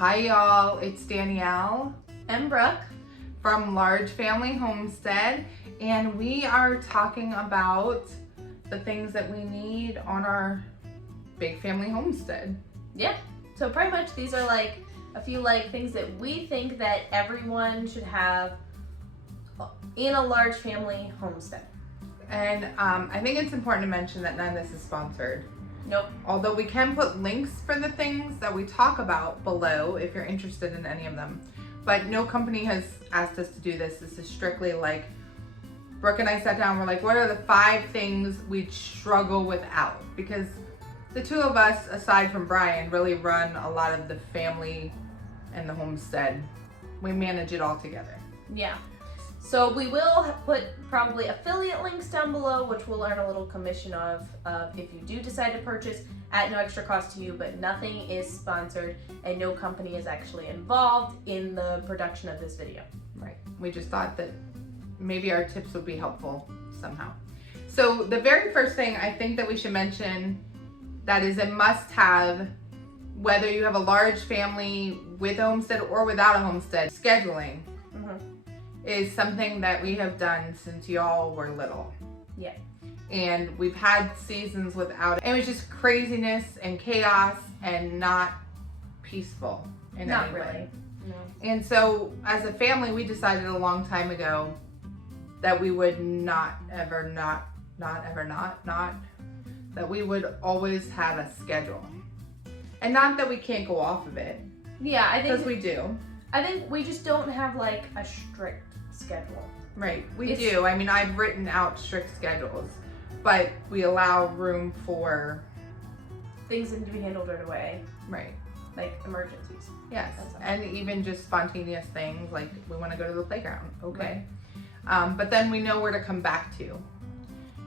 Hi y'all, it's Danielle and Brooke from Large Family Homestead, and we are talking about the things that we need on our big family homestead. Yeah, so pretty much these are like a few like things that we think that everyone should have in a large family homestead. And I think it's important to mention that none of this is sponsored. Nope. Although we can put links for the things that we talk about below if you're interested in any of them. But no company has asked us to do this. This is strictly like, Brooke and I sat down, we're like, what are the 5 things we'd struggle without? Because the two of us, aside from Brian, really run a lot of the family and the homestead. We manage it all together. Yeah. So we will put probably affiliate links down below, which we'll earn a little commission of if you do decide to purchase at no extra cost to you, but nothing is sponsored and no company is actually involved in the production of this video. Right. We just thought that maybe our tips would be helpful somehow. So the very first thing I think that we should mention that is a must-have, whether you have a large family with a homestead or without a homestead, scheduling. Is something that we have done since y'all were little. Yeah. And we've had seasons without it. It was just craziness and chaos and not peaceful in any way. Not really. No. And so as a family, we decided a long time ago that we would that we would always have a schedule. And not that we can't go off of it. Yeah, I think. Because we do. I think we just don't have like a strict schedule. Right, we do. I mean, I've written out strict schedules, but we allow room for things that need to be handled right away. Right. Like emergencies. Yes, and even just spontaneous things like we want to go to the playground. Okay. Right. But then we know where to come back to.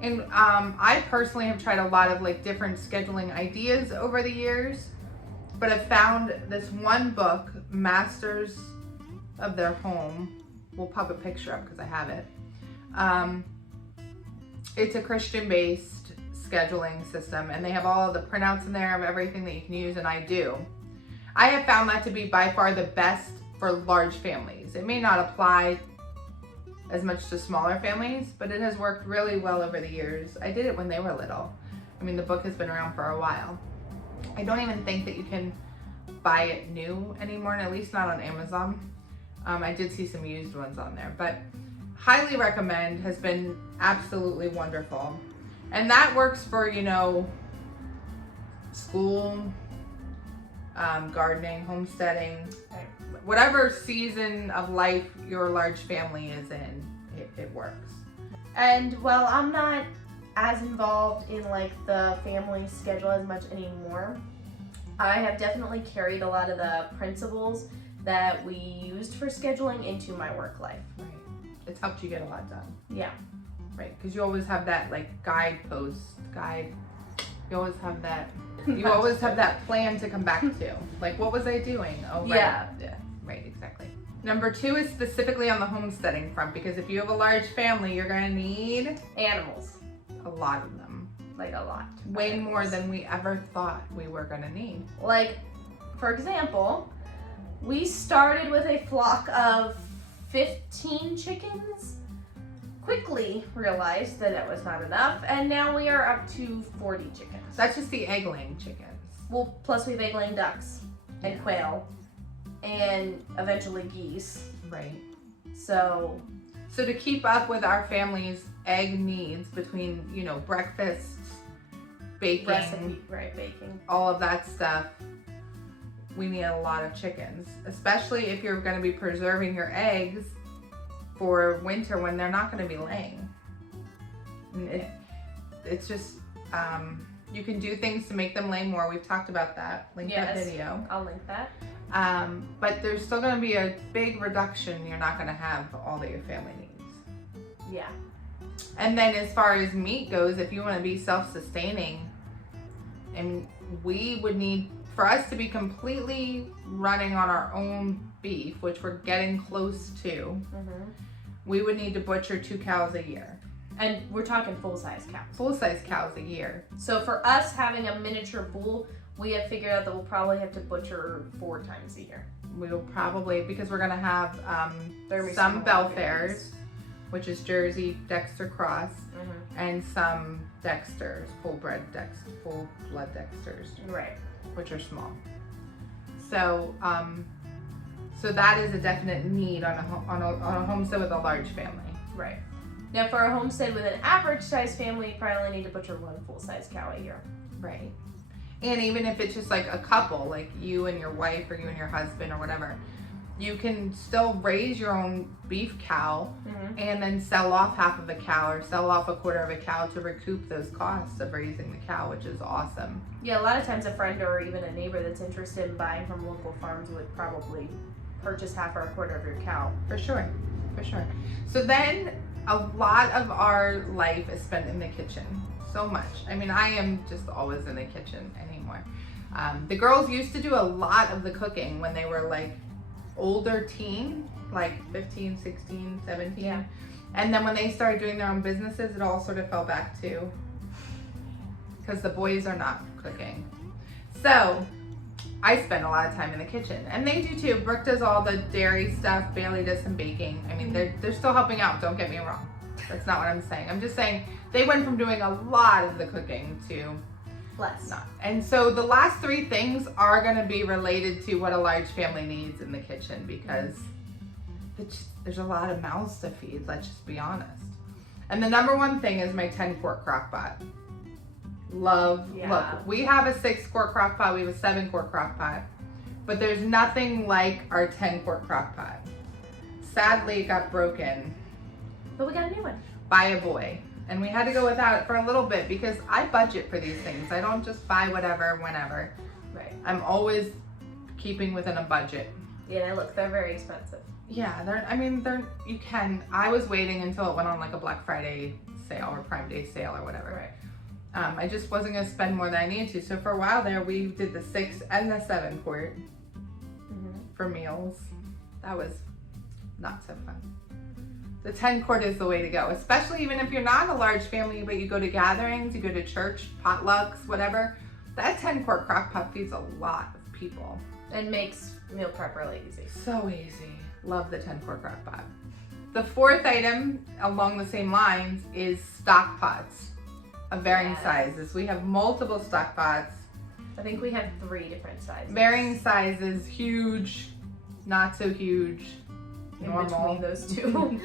And I personally have tried a lot of like different scheduling ideas over the years, but I've found this one book, Masters of Their Home. We'll pop a picture up because I have it. It's a Christian-based scheduling system, and they have all the printouts in there of everything that you can use, and I do. I have found that to be by far the best for large families. It may not apply as much to smaller families, but it has worked really well over the years. I did it when they were little. I mean, the book has been around for a while. I don't even think that you can buy it new anymore, and at least not on Amazon. I did see some used ones on there, but highly recommend, has been absolutely wonderful. And that works for, you know, school, gardening, homesteading, whatever season of life your large family is in, it works. And while I'm not as involved in like the family schedule as much anymore, I have definitely carried a lot of the principles that we used for scheduling into my work life. Right. It's helped you get a lot done. Yeah. Right, because you always have that like you always have that, you always have that plan to come back to. Like, what was I doing? Oh, right. Yeah. Right, exactly. Number 2 is specifically on the homesteading front, because if you have a large family, you're gonna need animals. A lot of them. Like a lot. Way more than we ever thought we were gonna need. Like, for example, we started with a flock of 15 chickens, quickly realized that it was not enough, and now we are up to 40 chickens. That's just the egg-laying chickens. Well, plus we have egg-laying ducks and quail and eventually geese. Right. So to keep up with our family's egg needs between, you know, breakfasts, baking, baking, all of that stuff, we need a lot of chickens, especially if you're going to be preserving your eggs for winter when they're not going to be laying. And it's just, you can do things to make them lay more. We've talked about that. Link that video. I'll link that. But there's still going to be a big reduction. You're not going to have all that your family needs. Yeah. And then as far as meat goes, if you want to be self-sustaining, and we would need, for us to be completely running on our own beef, which we're getting close to, we would need to butcher 2 cows a year. And we're talking full-size cows. Full-size cows a year. So for us having a miniature bull, we have figured out that we'll probably have to butcher 4 times a year. We will probably, because we're gonna have There'll be some more Belfairs, which is Jersey Dexter Cross, Mm-hmm. and some Dexters, full blood Dexters, Right. which are small. So, so that is a definite need on a homestead with a large family. Right. Now, for a homestead with an average size family, you probably only need to butcher 1 full-size cow a year. Right. And even if it's just like a couple, like you and your wife or you and your husband or whatever, you can still raise your own beef cow Mm-hmm. and then sell off half of a cow or sell off a quarter of a cow to recoup those costs of raising the cow, which is awesome. Yeah, a lot of times a friend or even a neighbor that's interested in buying from local farms would probably purchase half or a quarter of your cow. For sure. For sure. So then a lot of our life is spent in the kitchen. So much. I mean, I am just always in the kitchen anymore. The girls used to do a lot of the cooking when they were like older teen, like 15, 16, 17. Yeah. And then when they started doing their own businesses, it all sort of fell back to, because the boys are not cooking. So I spend a lot of time in the kitchen, and they do too. Brooke does all the dairy stuff. Bailey does some baking. I mean, they're still helping out. Don't get me wrong. That's not what I'm saying. I'm just saying they went from doing a lot of the cooking to Less. not. And so the last 3 things are going to be related to what a large family needs in the kitchen, because there's a lot of mouths to feed. Let's just be honest. And the number 1 thing is my 10-quart crock pot. Look, we have a 6-quart crock pot, we have a 7-quart crock pot, but there's nothing like our 10-quart crock pot. Sadly, it got broken But we got a new one. by a boy, and we had to go without it for a little bit because I budget for these things. I don't just buy whatever whenever. Right. I'm always keeping within a budget. Yeah, look, they're very expensive. Yeah, you can. I was waiting until it went on like a Black Friday sale or Prime Day sale or whatever. Right. I just wasn't going to spend more than I needed to. So for a while there, we did the 6 and the 7 quart for meals. That was not so fun. The 10 quart is the way to go, especially even if you're not a large family, but you go to gatherings, you go to church, potlucks, whatever. That 10 quart crock pot feeds a lot of people. And makes meal prep really easy. So easy. Love the 10 quart crock pot. The 4th item along the same lines is stock pots of varying sizes. We have multiple stock pots. I think we have 3 different sizes. Varying sizes, huge, not so huge, normal. In between those 2.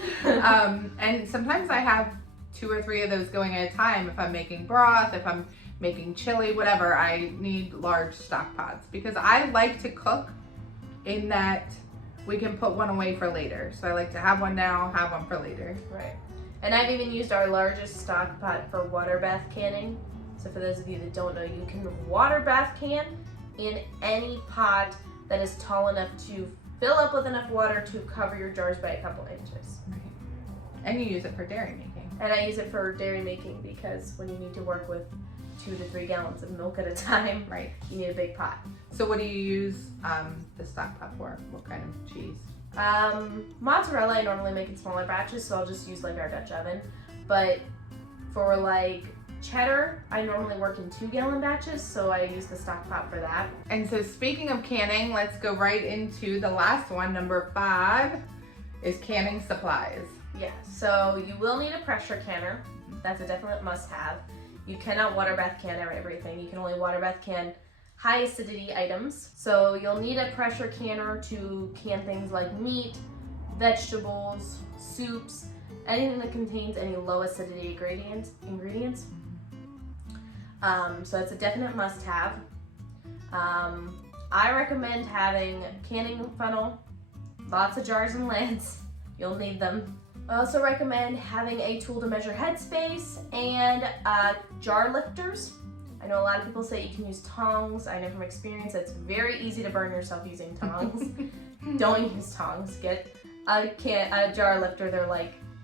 And sometimes I have 2 or 3 of those going at a time. If I'm making broth, if I'm making chili, whatever, I need large stock pots because I like to cook in that we can put one away for later. So I like to have one now, have one for later. Right. And I've even used our largest stock pot for water bath canning. So for those of you that don't know, you can water bath can in any pot that is tall enough to fill up with enough water to cover your jars by a couple inches. Right. And you use it for dairy making. And I use it for dairy making because when you need to work with 2 to 3 gallons of milk at a time, Right. you need a big pot. So what do you use the stock pot for? What kind of cheese? Mozzarella I normally make in smaller batches, so I'll just use like our Dutch oven. But for like cheddar, I normally work in 2-gallon batches, so I use the stock pot for that. And so speaking of canning, let's go right into the last one. Number 5 is canning supplies. Yeah, so you will need a pressure canner. That's a definite must-have. You cannot water bath can everything. You can only water bath can high acidity items. So you'll need a pressure canner to can things like meat, vegetables, soups, anything that contains any low acidity ingredients. So that's a definite must-have. I recommend having a canning funnel, lots of jars and lids. You'll need them. I also recommend having a tool to measure headspace and jar lifters. I know a lot of people say you can use tongs. I know from experience it's very easy to burn yourself using tongs. Don't use tongs. Get a jar lifter.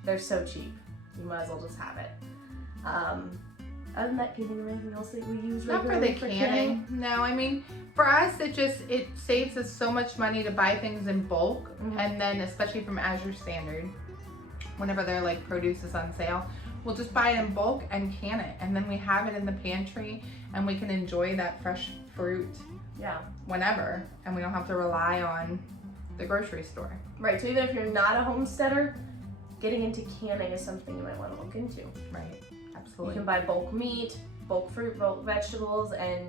They're so cheap. You might as well just have it. Other than that, can you think of anything else that we use Not for regularly the for canning. No, I mean, for us, it saves us so much money to buy things in bulk. And then especially from Azure Standard, whenever their like produce is on sale, we'll just buy it in bulk and can it. And then we have it in the pantry and we can enjoy that fresh fruit Yeah. whenever, and we don't have to rely on the grocery store. Right, so even if you're not a homesteader, getting into canning is something you might want to look into. Right, You absolutely. can buy bulk meat, bulk fruit, bulk vegetables, and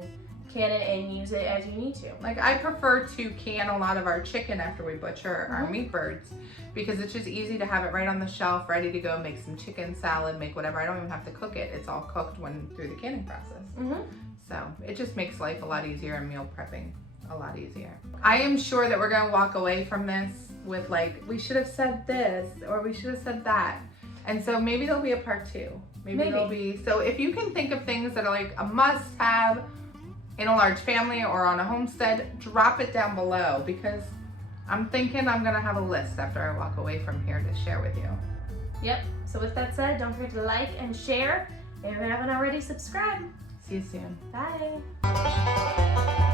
can it and use it as you need to. Like, I prefer to can a lot of our chicken after we butcher our Mhm. meat birds, because it's just easy to have it right on the shelf, ready to go, make some chicken salad, make whatever. I don't even have to cook it. It's all cooked through the canning process. Mm-hmm. So it just makes life a lot easier and meal prepping a lot easier. I am sure that we're gonna walk away from this with like, we should have said this or we should have said that. And so maybe there'll be a part 2. Maybe there'll be, so if you can think of things that are like a must have in a large family or on a homestead, drop it down below, because I'm thinking I'm gonna have a list after I walk away from here to share with you. Yep, so with that said, don't forget to like and share. If you haven't already, subscribe. See you soon. Bye.